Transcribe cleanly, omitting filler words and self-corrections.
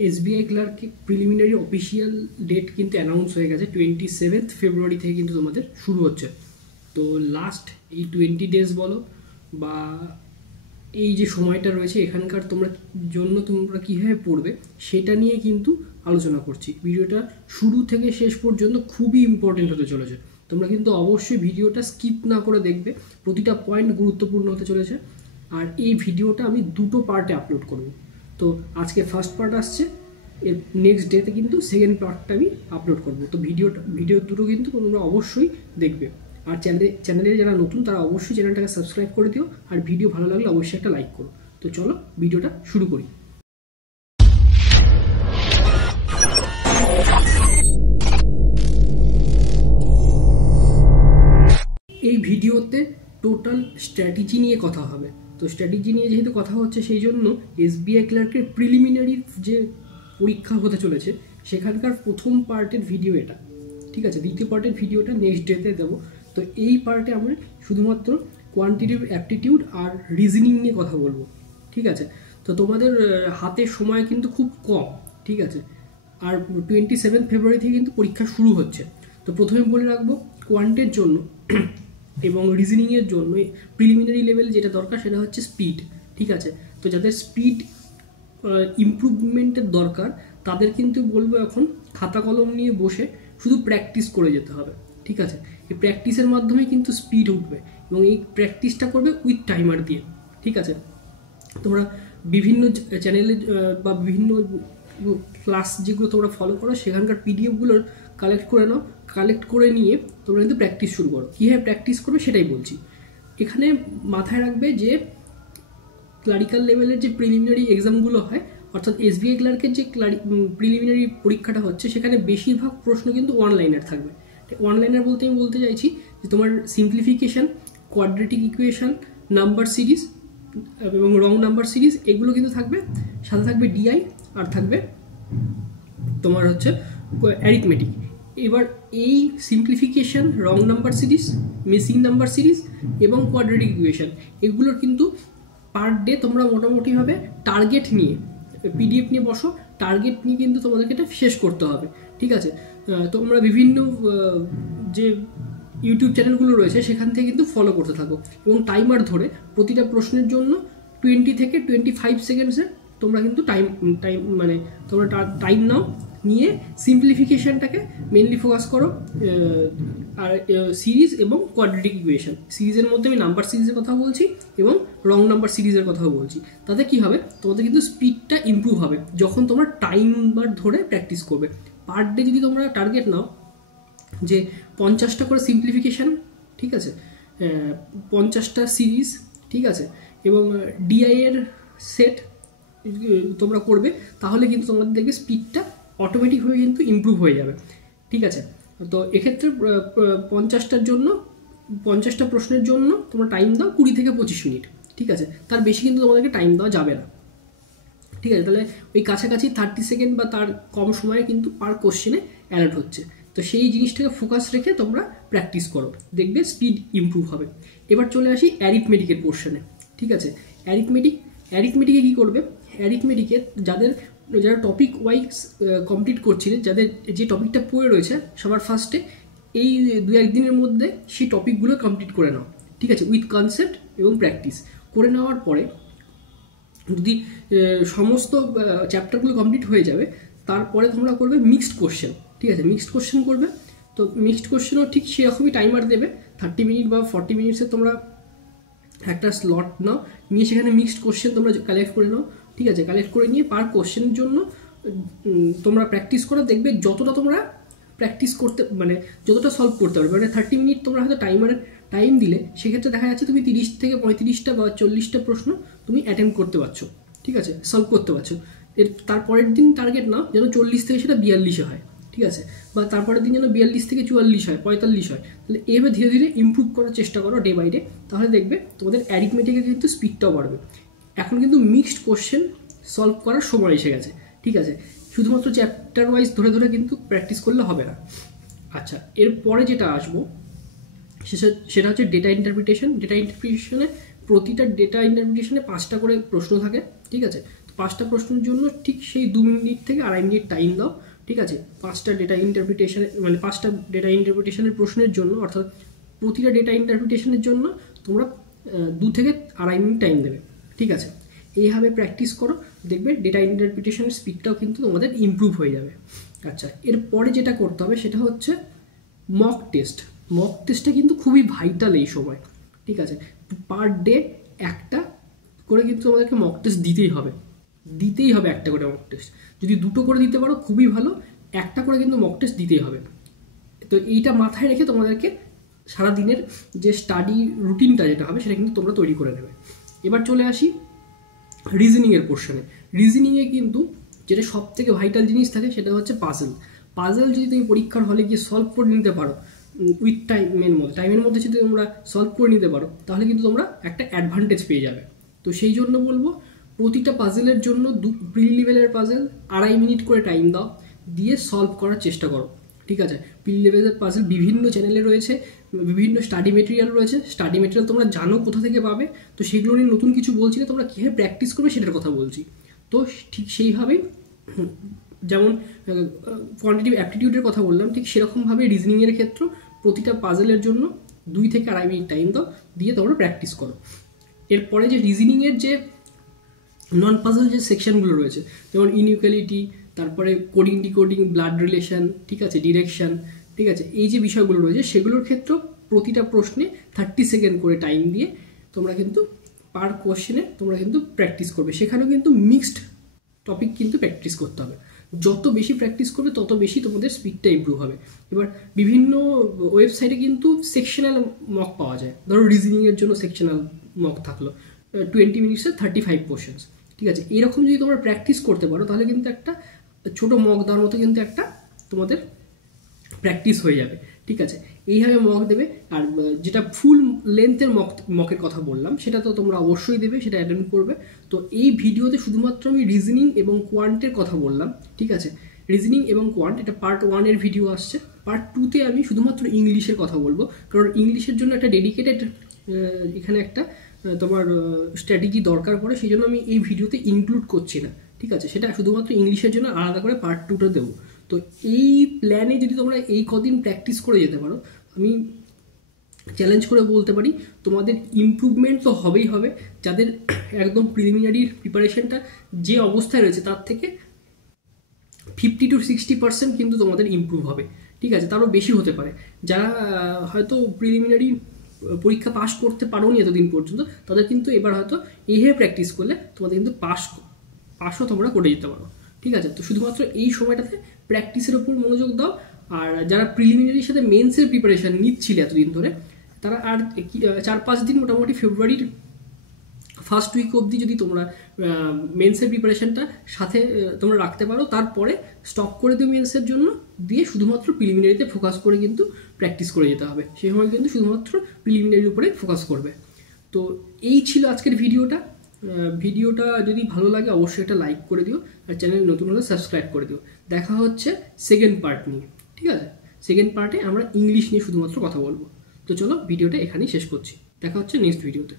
SBI clerk preliminary official date কিন্তু announce হয়ে গেছে 27 ফেব্রুয়ারি থেকে কিন্তু তোমাদের শুরু হচ্ছে। তো লাস্ট এই 20 ডেজ বলো বা এই যে সময়টা রয়েছে এখানকার তোমরা কীভাবে পড়বে সেটা নিয়ে কিন্তু আলোচনা করছি। ভিডিওটা শুরু থেকে শেষ পর্যন্ত খুবই ইম্পর্টেন্ট হতে চলেছে। তোমরা কিন্তু অবশ্যই ভিডিওটা স্কিপ না করে দেখবে, প্রতিটা পয়েন্ট গুরুত্বপূর্ণ হতে চলেছে। আর এই ভিডিওটা আমি দুটো পার্টে আপলোড করব। তো আজকে ফার্স্ট পার্ট আসছে, এর নেক্সট ডেতে কিন্তু সেকেন্ড পার্টটা আমি আপলোড করব। তো ভিডিও দুটো কিন্তু তোমরা অবশ্যই দেখবে। আর চ্যানেলে যারা নতুন তারা অবশ্যই চ্যানেলটাকে সাবস্ক্রাইব করে দিও, আর ভিডিও ভালো লাগলে অবশ্যই একটা লাইক করো। তো চলো ভিডিওটা শুরু করি। এই ভিডিওতে টোটাল স্ট্র্যাটেজি নিয়ে কথা হবে। তো স্ট্র্যাটেজি নিয়ে যেহেতু কথা হচ্ছে, সেই জন্য এসবিআই ক্লার্কের প্রিলিমিনারি যে পরীক্ষা হতে চলেছে সেখানকার প্রথম পার্টের ভিডিও এটা, ঠিক আছে। দ্বিতীয় পার্টের ভিডিওটা নেক্সট ডেতে দেবো। তো এই পার্টে আমরা শুধুমাত্র কোয়ান্টিটিভ অ্যাপটিটিউড আর রিজনিং নিয়ে কথা বলবো, ঠিক আছে। তো তোমাদের হাতে সময় কিন্তু খুব কম, ঠিক আছে। আর 27 ফেব্রুয়ারি থেকে কিন্তু পরীক্ষা শুরু হচ্ছে। তো প্রথমে বলে রাখবো, কোয়ান্টের জন্য এবং রিজনিংয়ের জন্য প্রিলিমিনারি লেভেল যেটা দরকার সেটা হচ্ছে স্পিড, ঠিক আছে। তো যাদের স্পিড ইমপ্রুভমেন্টের দরকার তাদের কিন্তু বলবো এখন খাতা কলম নিয়ে বসে শুধু প্র্যাকটিস করে যেতে হবে, ঠিক আছে। এই প্র্যাকটিসের মাধ্যমে কিন্তু স্পিড উঠবে, এবং এই প্র্যাকটিসটা করবে উইথ টাইমার দিয়ে, ঠিক আছে। তোমরা বিভিন্ন চ্যানেলে বা বিভিন্ন ক্লাস যেগুলো তোমরা ফলো করো সেখানকার পিডিএফগুলোর কালেক্ট করে নাও। কালেক্ট করে নিয়ে তোমরা কিন্তু প্র্যাকটিস শুরু করো। কীভাবে প্র্যাকটিস করবে সেটাই বলছি। এখানে মাথায় রাখবে যে ক্লারিক্যাল লেভেলের যে প্রিলিমিনারি এক্সামগুলো হয়, অর্থাৎ এসবিআই ক্লার্কের যে প্রিলিমিনারি পরীক্ষাটা হচ্ছে, সেখানে বেশিরভাগ প্রশ্ন কিন্তু ওয়ান লাইনার থাকবে। ওয়ান লাইনার বলতে আমি বলতে চাইছি যে তোমার simplification, quadratic equation, number series এবং রং নাম্বার সিরিজ এগুলো কিন্তু থাকবে। সাথে থাকবে ডিআই, আর থাকবে তোমার হচ্ছে অ্যারিথমেটিক। এবার এই simplification, wrong number series, missing number series এবং কোয়াড্রেটিক ইকুয়েশন এগুলোর কিন্তু পার ডে তোমরা মোটামুটিভাবে টার্গেট নিয়ে পিডিএফ নিয়ে বসো। টার্গেট নিয়ে কিন্তু তোমাদেরকে এটা শেষ করতে হবে, ঠিক আছে। তোমরা বিভিন্ন যে ইউটিউব চ্যানেলগুলো রয়েছে সেখান থেকে কিন্তু ফলো করতে থাকো, এবং টাইমার ধরে প্রতিটা প্রশ্নের জন্য 20 থেকে 25 সেকেন্ডসে তোমরা কিন্তু তোমরা টাইম নাও, নিয়ে সিম্পলিফিকেশানটাকে মেনলি ফোকাস করো। আর সিরিজ এবং কোয়াড্রেটিক ইকুয়েশন, সিরিজের মধ্যে আমি নাম্বার সিরিজের কথা বলছি এবং রং নাম্বার সিরিজের কথাও বলছি। তাতে কি হবে, তোমাদের কিন্তু স্পিডটা ইমপ্রুভ হবে যখন তোমরা টাইমার ধরে প্র্যাকটিস করবে। পার ডে যদি তোমরা টার্গেট নাও যে 50টা করে সিম্পলিফিকেশান, ঠিক আছে, 50টা সিরিজ, ঠিক আছে, এবং ডিআই এর সেট তোমরা করবে, তাহলে কিন্তু তোমাদের দেখবে স্পিডটা অটোমেটিকভাবে কিন্তু ইমপ্রুভ হয়ে যাবে, ঠিক আছে। তো এক্ষেত্রে 50টা প্রশ্নের জন্য তোমরা টাইম দাও 20 থেকে 25 মিনিট, ঠিক আছে। তার বেশি কিন্তু তোমাদেরকে টাইম দেওয়া যাবে না, ঠিক আছে। তাহলে ওই কাছাকাছি 30 সেকেন্ড বা তার কম সময়ে কিন্তু পার কোশ্চেনে অ্যালার্ট হচ্ছে। তো সেই জিনিসটাকে ফোকাস রেখে তোমরা প্র্যাকটিস করো, দেখবে স্পিড ইমপ্রুভ হবে। এবার চলে আসি অ্যারিথমেটিকের পোর্শনে, ঠিক আছে। অ্যারিথমেটিকে কী করবে, অ্যারিথমেটিকে যারা টপিক ওয়াইজ কমপ্লিট করছিলে, যাদের যে টপিকটা পড়ে রয়েছে সবার ফার্স্টে এই 2-1 দিনের মধ্যে সেই টপিকগুলো কমপ্লিট করে নাও, ঠিক আছে, উইথ কনসেপ্ট এবং প্র্যাকটিস করে নেওয়ার পরে যদি সমস্ত চ্যাপ্টারগুলো কমপ্লিট হয়ে যাবে, তারপরে তোমরা করবে মিক্সড কোশ্চেন, ঠিক আছে। মিক্সড কোশ্চেন করবে, তো মিক্সড কোশ্চেনও ঠিক সেরকমই টাইমার দেবে। 30 মিনিট বা 40 মিনিটসে তোমরা একটা স্লট নাও, নিয়ে সেখানে মিক্সড কোশ্চেন তোমরা কালেক্ট করে নাও, ঠিক আছে। কালেক্ট করে নিয়ে পার কোশ্চেনের জন্য তোমরা প্র্যাকটিস করো। দেখবে যতটা তোমরা প্র্যাকটিস করতে যতটা সলভ করতে পারবে, 30 মিনিট তোমরা হয়তো টাইম দিলে সেক্ষেত্রে দেখা যাচ্ছে তুমি 30 থেকে 35টা বা 40টা প্রশ্ন তুমি অ্যাটেম্প করতে পারছো, ঠিক আছে, সলভ করতে পারছো। তারপরের দিন টার্গেট নাও যেন 40 থেকে সেটা 42 হয়, ঠিক আছে, বা তারপরের দিন যেন 42 থেকে 44 হয়, 45 হয়। তাহলে এভাবে ধীরে ধীরে ইমপ্রুভ করার চেষ্টা করো ডে বাই ডে, তাহলে দেখবে তোমাদের অ্যারিথমেটিকে কিন্তু স্পিডটাও বাড়বে। এখন কিন্তু মিক্সড কোশ্চেন সলভ করার সময় এসে গেছে, ঠিক আছে। শুধুমাত্র চ্যাপ্টার ওয়াইজ ধরে ধরে কিন্তু প্র্যাকটিস করলে হবে না। আচ্ছা, এরপরে যেটা আসবো সেটা হচ্ছে ডেটা ইন্টারপ্রিটেশন। ডেটা ইন্টারপ্রিটেশনে প্রতিটা ডেটা ইন্টারপ্রিটেশনে 5টা করে প্রশ্ন থাকে, ঠিক আছে। 5টা প্রশ্নের জন্য ঠিক সেই 2 মিনিট থেকে 2.5 মিনিট টাইম দাও, ঠিক আছে। 5টা ডেটা ইন্টারপ্রিটেশনের মানে 5টা ডেটা ইন্টারপ্রিটেশনের প্রশ্নের জন্য, অর্থাৎ প্রতিটা ডেটা ইন্টারপ্রিটেশনের জন্য তোমরা 2 থেকে 2.5 মিনিট টাইম দেবে, ঠিক আছে। এইভাবে প্র্যাকটিস করো, দেখবে ডেটা ইন্টারপ্রিটেশনের স্পিডটাও কিন্তু তোমাদের ইমপ্রুভ হয়ে যাবে। আচ্ছা, এরপরে যেটা করতে হবে সেটা হচ্ছে মক টেস্ট। মক টেস্টটা কিন্তু খুবই ভাইটাল এই সময়, ঠিক আছে। পার ডে একটা করে কিন্তু তোমাদেরকে মক টেস্ট দিতেই হবে একটা করে মক টেস্ট। যদি 2টো করে দিতে পারো খুবই ভালো, একটা করে কিন্তু মক টেস্ট দিতেই হবে। তো এইটা মাথায় রেখে তোমাদেরকে সারাদিনের যে স্টাডি রুটিনটা যেটা হবে সেটা কিন্তু তোমরা তৈরি করে নেবে। এবার চলে আসি রিজনিংয়ের পোর্শনে। রিজনিংয়ে কিন্তু যেটা সব থেকে ভাইটাল জিনিস থাকে সেটা হচ্ছে পাজল যদি তুমি পরীক্ষার হলে গিয়ে সলভ করে নিতে পারো উইথ টাইমের মধ্যে যদি তোমরা সলভ করে নিতে পারো, তাহলে কিন্তু তোমরা একটা অ্যাডভান্টেজ পেয়ে যাবে। তো সেই জন্য বলবো প্রতিটা পাজলের জন্য প্রি লেভেলের পাজল 2.5 মিনিট করে টাইম দাও, দিয়ে সলভ করার চেষ্টা করো, ঠিক আছে। প্রি লেভেলের পাজল বিভিন্ন চ্যানেলে রয়েছে, বিভিন্ন স্টাডি মেটেরিয়াল রয়েছে। স্টাডি মেটেরিয়াল তোমরা জানো কোথা থেকে পাবে, তো সেগুলো নিয়ে নতুন কিছু বলছি না, তোমরা কীভাবে প্র্যাকটিস করবে সেটার কথা বলছি। তো ঠিক সেইভাবেই যেমন কোয়ান্টিটিভ অ্যাপটিটিউডের কথা বললাম, ঠিক সেরকমভাবে রিজনিংয়ের ক্ষেত্রে প্রতিটা পাজলের জন্য 2 থেকে 2.5 মিনিট টাইম দাও, দিয়ে তোমরা প্র্যাকটিস করো। এরপরে যে রিজনিংয়ের যে নন পাজল যে সেকশনগুলো রয়েছে, যেমন ইনইকুয়ালিটি, তারপরে কোডিং ডিকোডিং, ব্লাড রিলেশন, ঠিক আছে, ডিরেকশন, ঠিক আছে, এই যে বিষয়গুলো রয়েছে সেগুলোর ক্ষেত্রেও প্রতিটা প্রশ্নে 30 সেকেন্ড করে টাইম দিয়ে তোমরা কিন্তু পার কোশ্চেনে তোমরা কিন্তু প্র্যাকটিস করবে। সেখানেও কিন্তু মিক্সড টপিক কিন্তু প্র্যাকটিস করতে হবে। যত বেশি প্র্যাকটিস করবে তত বেশি তোমাদের স্পিডটা ইমপ্রুভ হবে। এবার বিভিন্ন ওয়েবসাইটে কিন্তু সেকশনাল মক পাওয়া যায়। ধরো রিজনিংয়ের জন্য সেকশনাল মক থাকলো 20 মিনিটসে 35 কোশ্চেন্স, ঠিক আছে। এরকম যদি তোমরা প্র্যাকটিস করতে পারো তাহলে কিন্তু একটা ছোটো মক দেওয়ার মতো কিন্তু একটা তোমাদের প্র্যাকটিস হয়ে যাবে, ঠিক আছে। এইভাবে মক দেবে। আর যেটা ফুল লেন্থের মকের কথা বললাম সেটা তো তোমরা অবশ্যই দেবে, সেটা অ্যাটেন্ড করবে। তো এই ভিডিওতে শুধুমাত্র আমি রিজনিং এবং কোয়ান্টের কথা বললাম, ঠিক আছে। রিজনিং এবং কোয়ান্ট এটা পার্ট 1-এর ভিডিও আসছে। পার্ট 2-তে আমি শুধুমাত্র ইংলিশের কথা বলবো, কারণ ইংলিশের জন্য একটা ডেডিকেটেড এখানে একটা তোমার স্ট্র্যাটেজি দরকার পড়ে, সেই জন্য আমি এই ভিডিওতে ইনক্লুড করছি না, ঠিক আছে। সেটা শুধুমাত্র ইংলিশের জন্য আলাদা করে পার্ট 2টা দেবো। তো এই প্ল্যানে যদি তোমরা এই কদিন প্র্যাকটিস করে যেতে পারো, আমি চ্যালেঞ্জ করে বলতে পারি তোমাদের ইমপ্রুভমেন্ট তো হবেই হবে। যাদের একদম প্রিলিমিনারি প্রিপারেশনটা যে অবস্থায় রয়েছে তার থেকে 50 to 60% কিন্তু তোমাদের ইমপ্রুভ হবে, ঠিক আছে। তারও বেশি হতে পারে। যারা হয়তো প্রিলিমিনারি পরীক্ষা পাস করতে পারোনি এতদিন পর্যন্ত, তাদের কিন্তু এবার হয়তো এইভাবে প্র্যাকটিস করলে তোমাদের কিন্তু পাসও তোমরা করে যেতে পারো, ঠিক আছে। তো শুধুমাত্র এই সময়টাতে প্র্যাকটিসের ওপর মনোযোগ দাও। আর যারা প্রিলিমিনারির সাথে মেন্সের প্রিপারেশান নিচ্ছিলে এতদিন ধরে, তারা আর 4-5 দিন মোটামুটি ফেব্রুয়ারির ফার্স্ট উইক অবধি যদি তোমরা মেন্সের প্রিপারেশানটা সাথে তোমরা রাখতে পারো, তারপরে স্টপ করে দিও মেন্সের জন্য, দিয়ে শুধুমাত্র প্রিলিমিনারিতে ফোকাস করে কিন্তু প্র্যাকটিস করে যেতে হবে। সেই সময় কিন্তু শুধুমাত্র প্রিলিমিনারির উপরে ফোকাস করবে। তো এই ছিল আজকের ভিডিওটা যদি ভালো লাগে অবশ্যই একটা লাইক করে দিও, আর চ্যানেল নতুন হলে সাবস্ক্রাইব করে দিও। দেখা হচ্ছে সেকেন্ড পার্ট নিয়ে, ঠিক আছে। সেকেন্ড পার্টে আমরা ইংলিশ নিয়ে শুধুমাত্র কথা বলবো। তো চলো ভিডিওটা এখানেই শেষ করছি, দেখা হচ্ছে নেক্সট ভিডিওতে।